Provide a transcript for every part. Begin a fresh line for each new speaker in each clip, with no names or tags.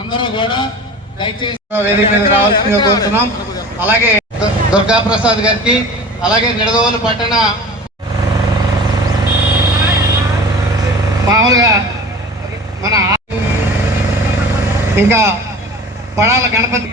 అందరూ కూడా దయచేసి వేదిక మీద రావాల్సిందిగా కోరుతున్నాం. అలాగే దుర్గా ప్రసాద్ గారికి అలాగే నిడదవోలు పట్టణ మామూలుగా మన ఇంకా పడాల గణపతి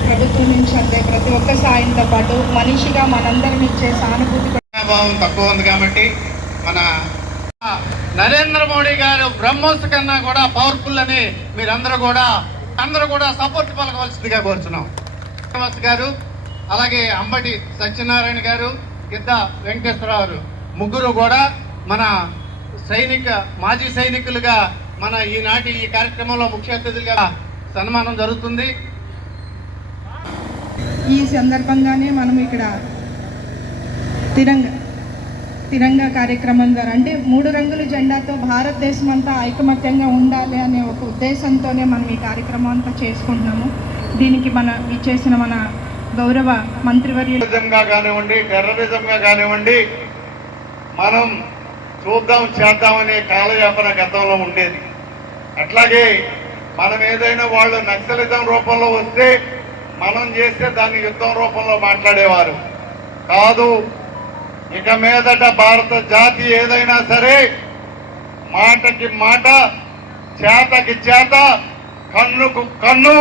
ప్రభుత్వం నుంచి అందే ప్రతి ఒక్క సాయంతో పాటు మనిషిగా మనందరం ఇచ్చే సానుభూతి ప్రభావం
భావం తక్కువ ఉంది కాబట్టి మన నరేంద్ర మోడీ గారు బ్రహ్మోస్ కన్నా కూడా పవర్ఫుల్ అని మీరందరూ కూడా అందరూ కూడా సపోర్ట్ పలకవలసిందిగా కోరుతున్నాం శ్రీనివాస్ గారు అలాగే అంబటి సత్యనారాయణ గారు గిద్ద వెంకటేశ్వరరావు ముగ్గురు కూడా మన సైనిక మాజీ సైనికులుగా మన ఈనాటి ఈ కార్యక్రమంలో ముఖ్య అతిథులుగా సన్మానం జరుగుతుంది.
ఈ సందర్భంగానే మనం ఇక్కడ తిరంగ తిరంగా కార్యక్రమం ద్వారా అంటే మూడు రంగుల జెండాతో భారతదేశం అంతా ఐకమత్యంగా ఉండాలి అనే ఒక ఉద్దేశంతోనే మనం ఈ కార్యక్రమం అంతా చేసుకుంటున్నాము. దీనికి మన ఇచ్చేసిన మన గౌరవ మంత్రివర్యులు
టెర్రరిజంగా కానివ్వండి టెర్రరిజంగా కానివ్వండి మనం చూద్దాం చేద్దామనే కాలయాపన గతంలో ఉండేది. అట్లాగే మనం ఏదైనా వాళ్ళు నక్సలిజం రూపంలో వస్తే మనం చేస్తే దాన్ని యుద్ధం రూపంలో మాట్లాడేవారు. కాదు ఇక మీదట భారత జాతి ఏదైనా సరే మాటకి మాట చేతకి చేత కన్నుకు కన్ను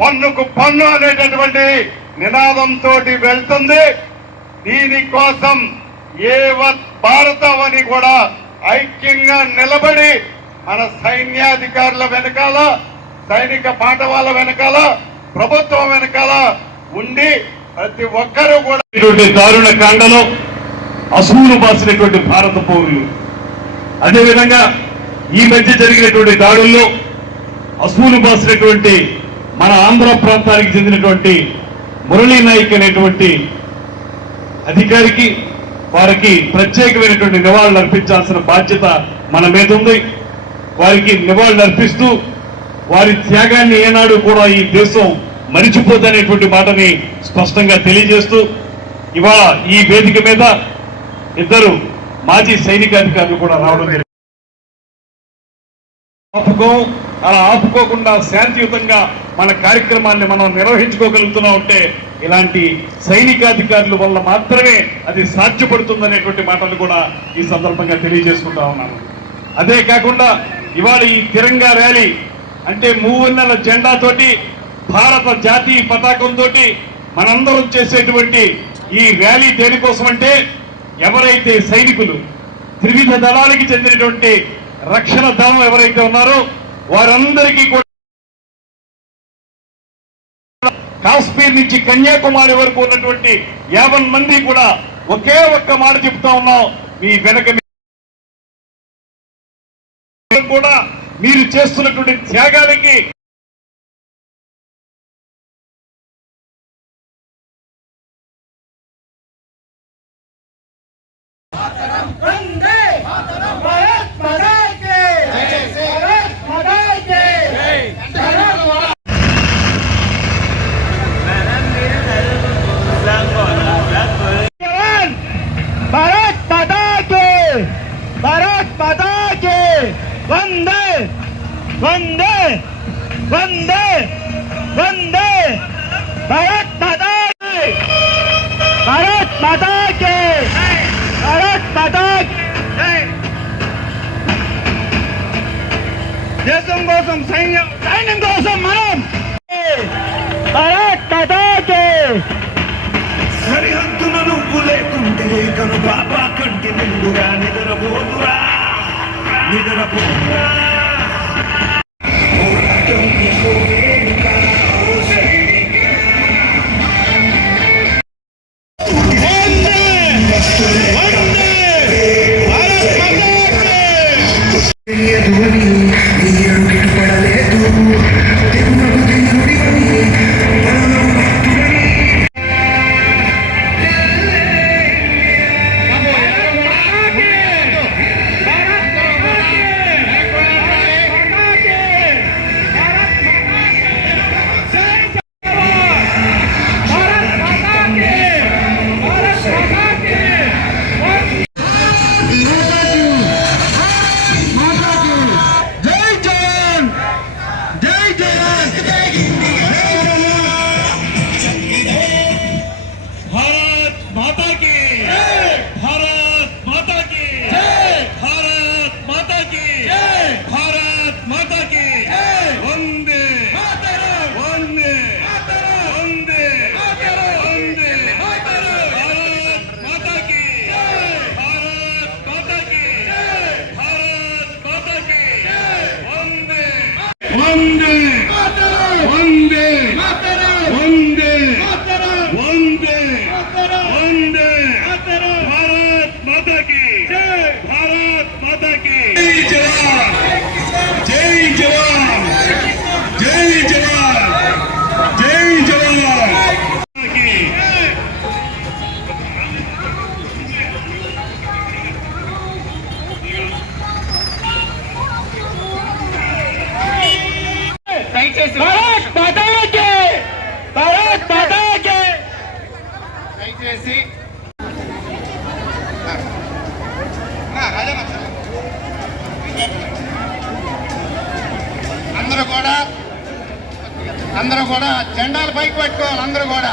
పన్నుకు పన్ను అనేటటువంటి నినాదంతో వెళ్తుంది. దీనికోసం ఏ అని కూడా ఐక్యంగా నిలబడి మన సైన్యాధికారుల వెనకాల సైనిక పాఠవాల వెనకాల ప్రభుత్వం వెనకాల ఉండి ప్రతి ఒక్కరూ కూడా
ఇటువంటి దారుణ కాండలో అసూలు బాసినటువంటి భారత పౌరులు అదేవిధంగా ఈ మధ్య జరిగినటువంటి దాడుల్లో అసూలు బాసినటువంటి మన ఆంధ్ర ప్రాంతానికి చెందినటువంటి మురళీ నాయక్ అనేటువంటి అధికారికి వారికి ప్రత్యేకమైనటువంటి నివాళులు అర్పించాల్సిన బాధ్యత మన మీద ఉంది. వారికి నివాళులు అర్పిస్తూ వారి త్యాగాన్ని ఏనాడు కూడా ఈ దేశం మరిచిపోదనేటువంటి మాటని స్పష్టంగా తెలియజేస్తూ ఇవాళ ఈ వేదిక మీద ఇద్దరు మాజీ సైనికాధికారులు కూడా రావడం జరిగింది. ఆపుకో అలా ఆపుకోకుండా శాంతియుతంగా మన కార్యక్రమాన్ని మనం నిర్వహించుకోగలుగుతున్నాం అంటే ఇలాంటి సైనికాధికారుల వల్ల మాత్రమే అది సాధ్యపడుతుందనేటువంటి మాటలు కూడా ఈ సందర్భంగా తెలియజేసుకుంటా ఉన్నాను. అదే కాకుండా ఇవాళ ఈ తిరంగా ర్యాలీ అంటే మూవన్నెల జెండాతోటి భారత జాతీయ పతాకంతో మనందరం చేసేటువంటి ఈ ర్యాలీ దేనికోసం అంటే ఎవరైతే సైనికులు త్రివిధ దళాలకి చెందినటువంటి రక్షణ దళం ఎవరైతే ఉన్నారో వారందరికీ కూడా కాశ్మీర్ నుంచి కన్యాకుమారి వరకు ఉన్నటువంటి యాభై మంది కూడా ఒకే ఒక్క మాట చెప్తా ఉన్నాం. మీ వెనక కూడా మీరు చేస్తున్నటువంటి త్యాగాలకి
भारत माता के भारत माता के वंदे వందే వందే వందే భారత్ మాతా భారత్ మాతా భారత్ మాతా దేశం కోసం సైన్యం సైన్యం కోసం మనం భారత్ మాతా
సరిహద్దున నువ్వు లేకుంటే కను బాబా కంటి నిండుగా నిద్రపోదురా నిద్రపోదురా
అందరూ కూడా అందరూ కూడా జెండాలు పైకి పెట్టుకోవాలి అందరూ కూడా.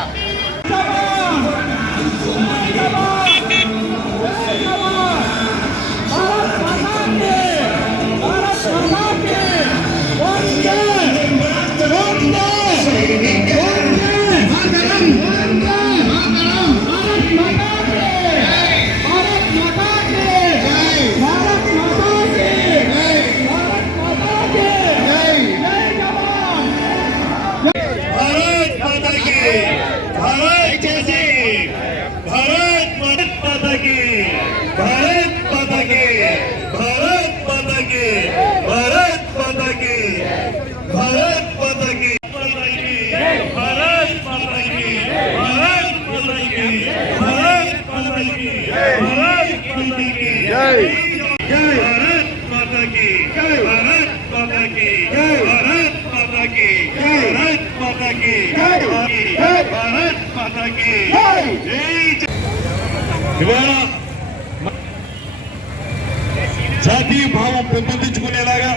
జాతీయ భావం పెంపొందించుకునేలాగా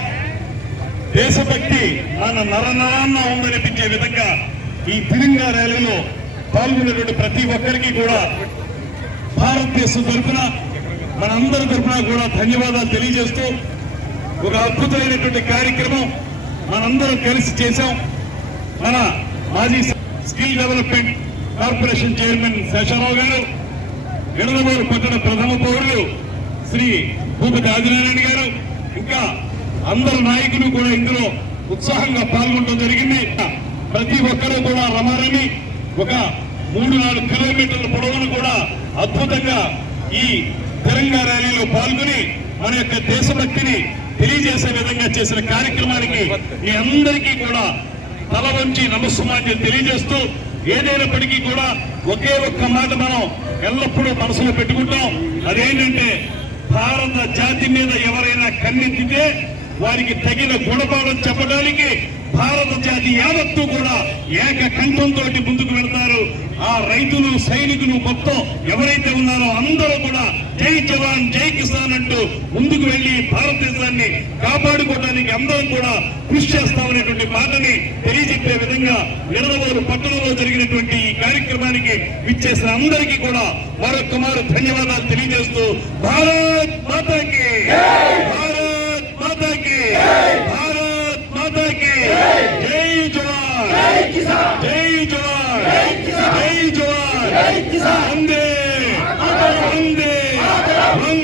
దేశభక్తి మన నరనరాన్న ఉందనిపించే విధంగా ఈ తిరంగా ర్యాలీలో పాల్గొన్నటువంటి ప్రతి ఒక్కరికి కూడా భారతదేశం తరఫున మనందరి తరఫున కూడా ధన్యవాదాలు తెలియజేస్తూ ఒక అద్భుతమైనటువంటి కార్యక్రమం మనందరం కలిసి చేశాం. మన మాజీ skill development corporation chairman Sesharao గారు ఎడలమూరు పట్టణ ప్రథమ పౌరులు శ్రీ భూపతి ఆదినారాయణ గారు ఇంకా అందరు నాయకులు కూడా ఇందులో ఉత్సాహంగా పాల్గొనడం జరిగింది. ప్రతి ఒక్కరూ కూడా రమారని ఒక మూడు నాలుగు కిలోమీటర్ల పొడవును కూడా అద్భుతంగా ఈ తెలంగాణ ర్యాలీలో పాల్గొని మన యొక్క దేశభక్తిని తెలియజేసే విధంగా చేసిన కార్యక్రమానికి మీ అందరికీ కూడా తల వంచి నమస్సుమాన్యం తెలియజేస్తూ ఏదైనప్పటికీ కూడా ఒకే ఒక్క మాట మనం ఎల్లప్పుడూ మనసులో పెట్టుకుంటాం. అదేంటంటే భారత జాతి మీద ఎవరైనా కన్నెత్తితే వారికి తగిన గుణపాఠం చెప్పడానికి భారత జాతి యావత్తు కూడా ఏక కంఠంతో ముందుకు వెళ్తారు. ఆ రైతులు సైనికులు మొత్తం ఎవరైతే ఉన్నారో అందరూ కూడా జై జవాన్ జై కిసాన్ అంటూ ముందుకు వెళ్ళి భారతదేశాన్ని కాపాడుకోవడానికి అందరం కూడా కృషి చేస్తామనేటువంటి మాటని తెలియజెప్పే విధంగా నిడదవోలు పట్టణంలో జరిగినటువంటి ఈ కార్యక్రమానికి విచ్చేసిన అందరికీ కూడా మరొక్క ధన్యవాదాలు తెలియజేస్తూ భారత్ 안돼 안돼 안돼